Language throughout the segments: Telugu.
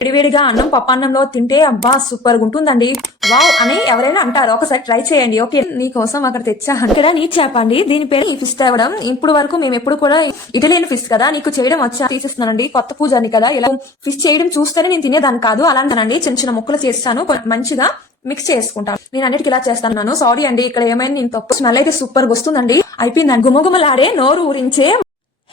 వేడివేడిగా అన్నం పప్పన్నంలో తింటే అబ్బా సూపర్ గా ఉంటుందండి. వావ్ అని ఎవరైనా అంటారు, ఒకసారి ట్రై చేయండి. ఓకే, నీకోసం అక్కడ తెచ్చా. ఇక్కడ నీట్ చేప అండి, దీని పేరు ఈ ఫిష్ తేవడం. ఇప్పుడు వరకు మేము ఎప్పుడు కూడా ఇటాలియన్ ఫిష్ కదా, నీకు చేయడం వచ్చా తీసేస్తున్నానండి, కొత్త పూజని కదా, ఇలా ఫిష్ చేయడం చూస్తేనే నేను తినేదాన్ని కాదు, అలాంటినండి చిన్న చిన్న ముక్కలు చేస్తాను, మంచిగా మిక్స్ చేసుకుంటాను. నేను అన్నిటికి ఇలా చేస్తాను. సారీ అండి, ఇక్కడ ఏమైనా నేను తప్పు. స్మెల్ అయితే సూపర్ గా వస్తుందండి. అయిపోయిందండి, గుమగుమలాడే నోరు ఊరించే.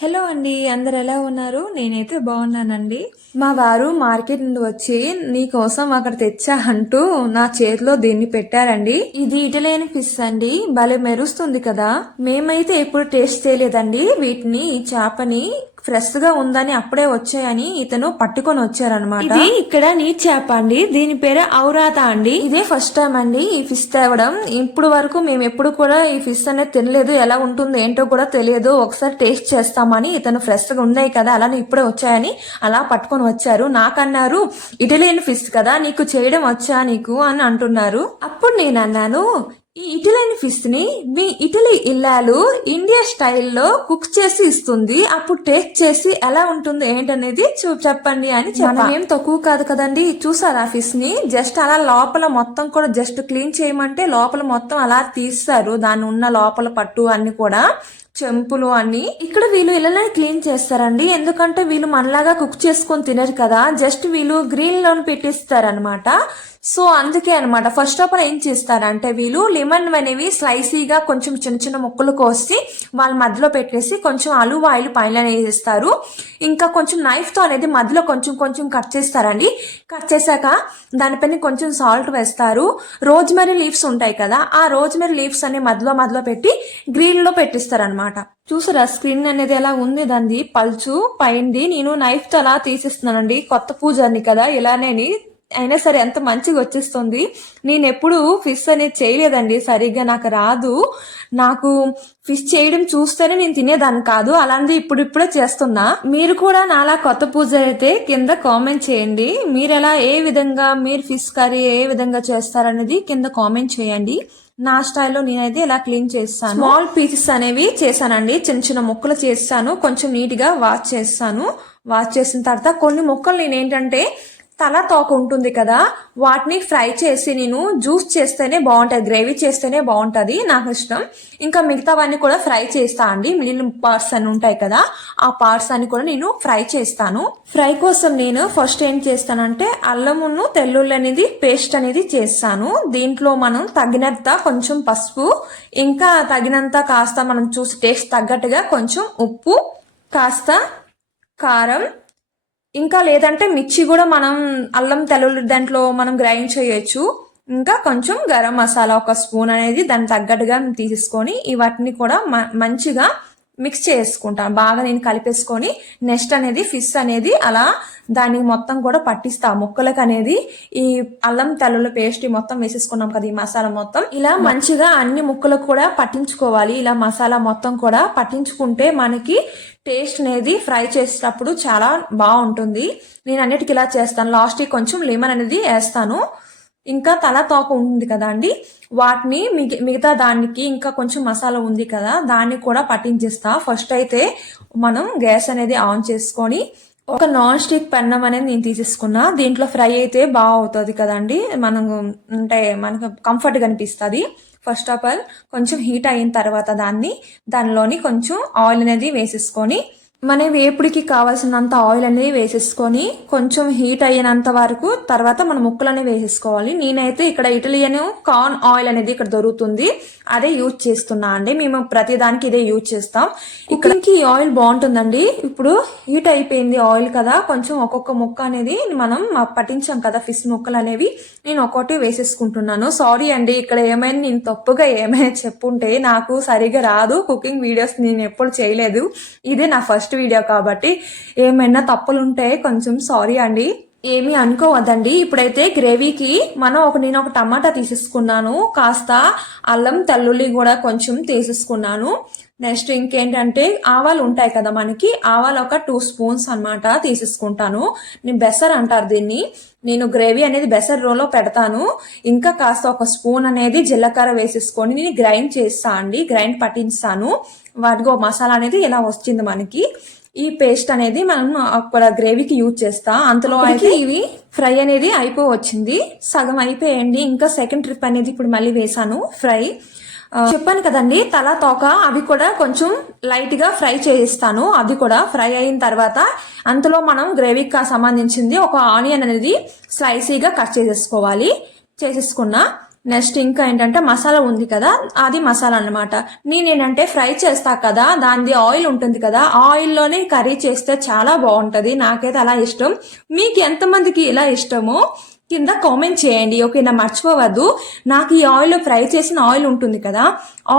హలో అండి, అందరు ఎలా ఉన్నారు? నేనైతే బాగున్నానండి. మా వారు మార్కెట్ నుండి వచ్చి నీకోసం అక్కడ తెచ్చా అంటూ నా చేతిలో దీన్ని పెట్టారండి. ఇది ఇటాలియన్ ఫిష్ అండి, భలే మెరుస్తుంది కదా. మేమైతే ఎప్పుడు టేస్ట్ చేయలేదండి వీటిని. ఈ చేపని ఫ్రెష్ గా ఉందని అప్పుడే వచ్చాయని ఇతను పట్టుకొని వచ్చారనమాట. ఇది ఇక్కడ నీట్ చేప అండి, దీని పేరు ఔరాత అండి. ఇదే ఫస్ట్ టైం అండి ఈ ఫిష్ తేవడం. ఇప్పుడు వరకు మేము ఎప్పుడు కూడా ఈ ఫిష్ అనేది తినలేదు, ఎలా ఉంటుందో ఏంటో కూడా తెలియదు. ఒకసారి టేస్ట్ చేస్తామని ఇతను ఫ్రెష్ గా ఉన్నాయి కదా, అలానే ఇప్పుడే వచ్చాయని అలా పట్టుకొని వచ్చారు. నాకన్నారు ఇటాలియన్ ఫిష్ కదా, నీకు చేయడం వచ్చా నీకు అని అంటున్నారు. అప్పుడు నేను అన్నాను, ఈ ఇటాలియన్ ఫిష్ ని మీ ఇటలీ ఇల్లాలు ఇండియా స్టైల్లో కుక్ చేసి ఇస్తుంది, అప్పుడు టేస్ట్ చేసి ఎలా ఉంటుందో ఏంటనేది చెప్పండి అని చెప్పాను. ఏం తక్కువ కాదు కదండి. చూసారా ఫిష్ ని? జస్ట్ అలా లోపల మొత్తం కూడా జస్ట్ క్లీన్ చేయమంటే లోపల మొత్తం అలా తీస్తారు, దాని ఉన్న లోపల పట్టు అన్ని కూడా చెంపులు అన్ని. ఇక్కడ వీళ్ళు ఇలానే క్లీన్ చేస్తారండి, ఎందుకంటే వీళ్ళు మనలాగా కుక్ చేసుకొని తినరు కదా, జస్ట్ వీళ్ళు గ్రీన్ లోన్ పెట్టిస్తారనమాట. సో అందుకే అనమాట. ఫస్ట్ ఆఫ్ ఆల్ ఏం చేస్తారంటే వీళ్ళు లెమన్ అనేవి స్లైసీగా కొంచెం చిన్న చిన్న ముక్కలు కోసి వాళ్ళ మధ్యలో పెట్టేసి కొంచెం ఆలివ్ ఆయిల్ పైన వేస్తారు. ఇంకా కొంచెం నైఫ్ తో అనేది మధ్యలో కొంచెం కొంచెం కట్ చేస్తారండి. కట్ చేశాక దానిపైన కొంచెం సాల్ట్ వేస్తారు. రోజ్మెరీ లీవ్స్ ఉంటాయి కదా, ఆ రోజ్మెరీ లీవ్స్ అనే మధ్యలో పెట్టి గ్రిల్ లో పెట్టిస్తారనమాట. చూసారా స్క్రీన్ అనేది ఎలా ఉంది, దాన్ని పల్చు పైంది. నేను నైఫ్ తో అలా తీసిస్తున్నానండి, కొత్త పూజని కదా, ఇలానే అయినా సరే ఎంత మంచిగా వచ్చేస్తుంది. నేను ఎప్పుడు ఫిష్ అనేది చేయలేదండి సరిగ్గా, నాకు రాదు. నాకు ఫిష్ చేయడం చూస్తేనే నేను తినేదాన్ని కాదు, అలాంటిది ఇప్పుడిప్పుడే చేస్తున్నా. మీరు కూడా నాలా కొత్త పూజ అయితే కింద కామెంట్ చేయండి. మీరు ఎలా ఏ విధంగా మీరు ఫిష్ కర్రీ ఏ విధంగా చేస్తారనేది కింద కామెంట్ చేయండి. నా స్టైల్లో నేనైతే ఇలా క్లీన్ చేస్తాను. స్మాల్ పీసెస్ అనేవి చేశానండి, చిన్న చిన్న ముక్కలు చేస్తాను, కొంచెం నీట్ గా వాష్ చేస్తాను. వాష్ చేసిన తర్వాత కొన్ని ముక్కలు నేను ఏంటంటే తల తోక ఉంటుంది కదా, వాటిని ఫ్రై చేసి నేను జ్యూస్ చేస్తేనే బాగుంటది, గ్రేవీ చేస్తేనే బాగుంటది, నాకు ఇష్టం. ఇంకా మిగతావన్నీ కూడా ఫ్రై చేస్తా అండి. మిగిలిన పార్ట్స్ అన్ని ఉంటాయి కదా, ఆ పార్ట్స్ అన్ని కూడా నేను ఫ్రై చేస్తాను. ఫ్రై కోసం నేను ఫస్ట్ ఏం చేస్తానంటే అల్లమును తెల్లుల్లి అనేది పేస్ట్ అనేది చేస్తాను. దీంట్లో మనం తగినంత కొంచెం పసుపు, ఇంకా తగినంత కాస్త మనం చూసి టేస్ట్ తగ్గట్టుగా కొంచెం ఉప్పు, కాస్త కారం, ఇంకా లేదంటే మిర్చి కూడా మనం అల్లం తెల్లుల్లి దాంట్లో మనం గ్రైండ్ చేయొచ్చు. ఇంకా కొంచెం గరం మసాలా ఒక స్పూన్ అనేది దానికి తగ్గట్టుగా తీసుకొని వాటిని కూడా మంచిగా మిక్స్ చేసుకుంటాను. బాగా నేను కలిపేసుకొని నెక్స్ట్ అనేది ఫిష్ అనేది అలా దానికి మొత్తం కూడా పట్టిస్తా ముక్కలకు అనేది. ఈ అల్లం తెల్లుల్లి పేస్ట్ మొత్తం వేసేసుకున్నాం కదా, ఈ మసాలా మొత్తం ఇలా మంచిగా అన్ని ముక్కలకు కూడా పట్టించుకోవాలి. ఇలా మసాలా మొత్తం కూడా పట్టించుకుంటే మనకి టేస్ట్ అనేది ఫ్రై చేసేటప్పుడు చాలా బాగుంటుంది. నేను అన్నిటికీ ఇలా చేస్తాను. లాస్ట్ కి కొంచెం లెమన్ అనేది వేస్తాను. ఇంకా తల తోక ఉంది కదా అండి, వాటిని మిగతా దానికి ఇంకా కొంచెం మసాలా ఉంది కదా, దాన్ని కూడా పట్టించేస్తా. ఫస్ట్ అయితే మనం గ్యాస్ అనేది ఆన్ చేసుకొని ఒక నాన్ స్టిక్ పెన్నం అనేది నేను తీసేసుకున్నా. దీంట్లో ఫ్రై అయితే బాగా అవుతుంది కదండి, మనం అంటే మనకు కంఫర్ట్ గా అనిపిస్తుంది. ఫస్ట్ ఆఫ్ ఆల్ కొంచెం హీట్ అయిన తర్వాత దానిలోని కొంచెం ఆయిల్ అనేది వేసేసుకొని మన వేపుడికి కావాల్సినంత ఆయిల్ అనేది వేసేసుకొని కొంచెం హీట్ అయినంత వరకు తర్వాత మన ముక్కలనే వేసేసుకోవాలి. నేనైతే ఇక్కడ ఇటాలియన్ కార్న్ ఆయిల్ అనేది ఇక్కడ దొరుకుతుంది, అదే యూజ్ చేస్తున్నా అండి. మేము ప్రతి దానికి ఇదే యూజ్ చేస్తాం. ఇక్కడికి ఈ ఆయిల్ బాగుంటుందండి. ఇప్పుడు హీట్ అయిపోయింది ఆయిల్ కదా, కొంచెం ఒక్కొక్క ముక్క అనేది మనం పట్టించాం కదా ఫిష్ ముక్కలు అనేవి, నేను ఒక్కొక్కటి వేసేసుకుంటున్నాను. సారీ అండి, ఇక్కడ ఏమైనా నేను తప్పుగా ఏమైనా చెప్పుంటే, నాకు సరిగా రాదు కుకింగ్ వీడియోస్, నేను ఎప్పుడు చేయలేదు, ఇదే నా ఫస్ట్ వీడియో కాబట్టి ఏమైనా తప్పులుంటే కొంచెం సారీ అండి, ఏమీ అనుకోవద్దండి. ఇప్పుడైతే గ్రేవీకి నేను ఒక టమాటా తీసేసుకున్నాను, కాస్త అల్లం తెల్లుల్లి కూడా కొంచెం తీసేసుకున్నాను. నెక్స్ట్ ఇంకేంటంటే ఆవాలు ఉంటాయి కదా మనకి, ఆవాలు ఒక 2 స్పూన్స్ అన్నమాట తీసేసుకుంటాను. నేను బెసర్ అంటారు దీన్ని, నేను గ్రేవీ అనేది బెసర్ రోలో పెడతాను. ఇంకా కాస్త ఒక స్పూన్ అనేది జీలకర్ర వేసేసుకొని నేను గ్రైండ్ చేస్తా అండి, గ్రైండ్ పట్టిస్తాను. వాటికి మసాలా అనేది ఇలా వచ్చింది మనకి. ఈ పేస్ట్ అనేది మనం అక్కడ గ్రేవీకి యూజ్ చేస్తా. అంతలో అయితే ఇవి ఫ్రై అనేది అయిపోవచ్చింది, సగం అయిపోయండి. ఇంకా సెకండ్ ట్రిప్ అనేది ఇప్పుడు మళ్ళీ వేసాను ఫ్రై. చెప్పాను కదండి, తల తోక అవి కూడా కొంచెం లైట్ గా ఫ్రై చేయిస్తాను. అది కూడా ఫ్రై అయిన తర్వాత అంతలో మనం గ్రేవీకి సంబంధించింది ఒక ఆనియన్ అనేది స్లైసీగా కట్ చేసేసుకున్నా. నెక్స్ట్ ఇంకా ఏంటంటే మసాలా ఉంది కదా, అది మసాలా అన్నమాట. నేనేంటంటే ఫ్రై చేస్తా కదా, దానిది ఆయిల్ ఉంటుంది కదా, ఆయిల్ లోనే కర్రీ చేస్తే చాలా బాగుంటది. నాకైతే అలా ఇష్టం. మీకు ఎంతమందికి ఇలా ఇష్టమో కింద కామెంట్ చేయండి, ఓకేనా? మర్చిపోవద్దు. నాకు ఈ ఆయిల్ ఫ్రై చేసిన ఆయిల్ ఉంటుంది కదా,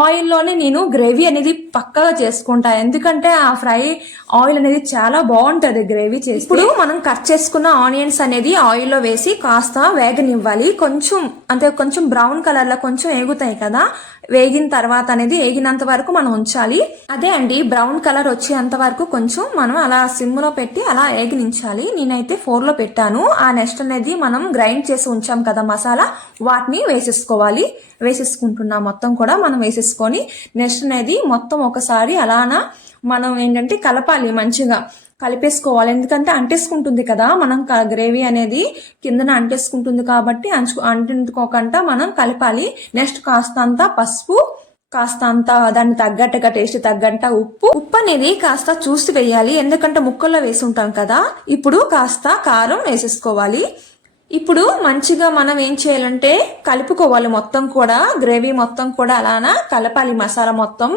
ఆయిల్లోనే నేను గ్రేవీ అనేది పక్కగా చేసుకుంటా. ఎందుకంటే ఆ ఫ్రై ఆయిల్ అనేది చాలా బాగుంటది గ్రేవీ చేసి. ఇప్పుడు మనం కట్ చేసుకున్న ఆనియన్స్ అనేది ఆయిల్లో వేసి కాస్త వేగనివ్వాలి. కొంచెం బ్రౌన్ కలర్ లో కొంచెం ఏగుతాయి కదా, వేగిన తర్వాత అనేది ఏగినంత వరకు మనం ఉంచాలి. అదే అండి, బ్రౌన్ కలర్ వచ్చేంత వరకు కొంచెం మనం అలా సిమ్ లో పెట్టి అలా ఏగినించాలి. నేనైతే 4 లో పెట్టాను. ఆ నెక్స్ట్ అనేది మనం గ్రైండ్ చేసి ఉంచాం కదా మసాలా, వాటిని వేసేసుకుంటున్నా. మొత్తం కూడా మనం వేసేసుకొని నెక్స్ట్ అనేది మొత్తం ఒకసారి అలానా మనం ఏంటంటే కలపాలి, మంచిగా కలిపేసుకోవాలి. ఎందుకంటే అంటేసుకుంటుంది కదా, మనం గ్రేవీ అనేది కిందన అంటేసుకుంటుంది కాబట్టి అంటుకోకుండా మనం కలపాలి. నెక్స్ట్ కాస్తంత పసుపు, కాస్తంత దాన్ని తగ్గట్టుగా టేస్ట్ తగ్గంట ఉప్పు అనేది కాస్త చూసి వేయాలి, ఎందుకంటే ముక్కల్లో వేసి ఉంటాం కదా. ఇప్పుడు కాస్త కారం వేసేసుకోవాలి. ఇప్పుడు మంచిగా మనం ఏం చేయాలంటే కలుపుకోవాలి. మొత్తం కూడా గ్రేవీ మొత్తం కూడా అలానా కలపాలి. మసాలా మొత్తం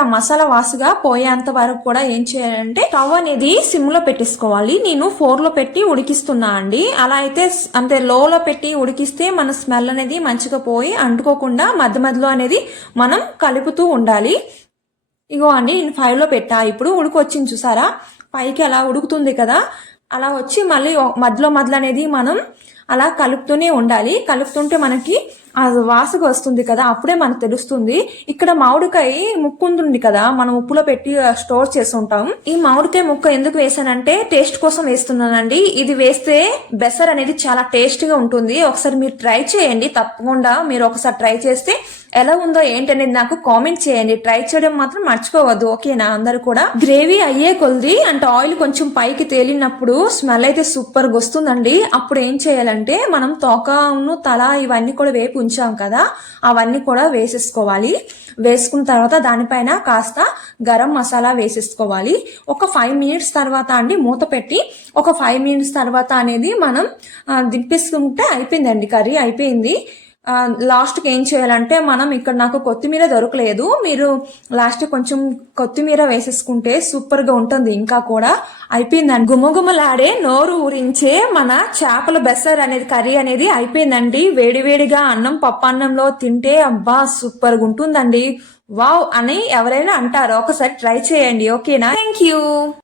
ఆ మసాలా వాసుగా పోయేంత వరకు కూడా ఏం చేయాలంటే స్టవ్ అనేది సిమ్ లో పెట్టేసుకోవాలి. నేను 4 లో పెట్టి ఉడికిస్తున్నా అండి. అలా అయితే అంతే లోలో పెట్టి ఉడికిస్తే మన స్మెల్ అనేది మంచిగా పోయి అంటుకోకుండా మధ్య మధ్యలో అనేది మనం కలుపుతూ ఉండాలి. ఇగో అండి, నేను 5 లో పెట్టా. ఇప్పుడు ఉడికొచ్చింది చూసారా, పైకి అలా ఉడుకుతుంది కదా, అలా వచ్చి మళ్ళీ మధ్యలో అనేది మనం అలా కలుపుతూనే ఉండాలి. కలుపుతుంటే మనకి అది వాసన వస్తుంది కదా, అప్పుడే మనకు తెలుస్తుంది. ఇక్కడ మామిడికాయ ముక్కు ఉంటుంది కదా, మనం ఉప్పులో పెట్టి స్టోర్ చేసి ఉంటాం. ఈ మామిడికాయ ముక్క ఎందుకు వేసానంటే టేస్ట్ కోసం వేస్తున్నానండి. ఇది వేస్తే బెసర్ అనేది చాలా టేస్ట్ గా ఉంటుంది. ఒకసారి మీరు ట్రై చేయండి, తప్పకుండా మీరు ఒకసారి ట్రై చేస్తే ఎలా ఉందో ఏంటనేది నాకు కామెంట్ చేయండి. ట్రై చేయడం మాత్రం మర్చిపోవద్దు, ఓకేనా? అందరు కూడా గ్రేవీ అయ్యే కొద్ది అంటే ఆయిల్ కొంచెం పైకి తేలినప్పుడు స్మెల్ అయితే సూపర్ గా వస్తుందండి. అప్పుడు ఏం చేయాలంటే మనం తోకను తల ఇవన్నీ కూడా వేపి ఉంచాం కదా, అవన్నీ కూడా వేసేసుకోవాలి. వేసుకున్న తర్వాత దానిపైన కాస్త గరం మసాలా వేసేసుకోవాలి. ఒక 5 మినిట్స్ తర్వాత అండి మూత పెట్టి ఒక 5 మినిట్స్ తర్వాత అనేది మనం దింపేసుకుంటే అయిపోయిందండి, కర్రీ అయిపోయింది. లాస్ట్ కి ఏం చేయాలంటే మనం ఇక్కడ నాకు కొత్తిమీర దొరకలేదు, మీరు లాస్ట్ కొంచెం కొత్తిమీర వేసేసుకుంటే సూపర్ గా ఉంటుంది. ఇంకా కూడా అయిపోయిందండి. గుమగుమలాడే నోరు ఊరించే మన చేపల బెసర్ అనేది కర్రీ అనేది అయిపోయిందండి. వేడివేడిగా అన్నం పప్పన్నంలో తింటే అబ్బా సూపర్ గా ఉంటుందండి. వావ్ అని ఎవరైనా అంటారు, ఒకసారి ట్రై చేయండి, ఓకేనా? Thank you.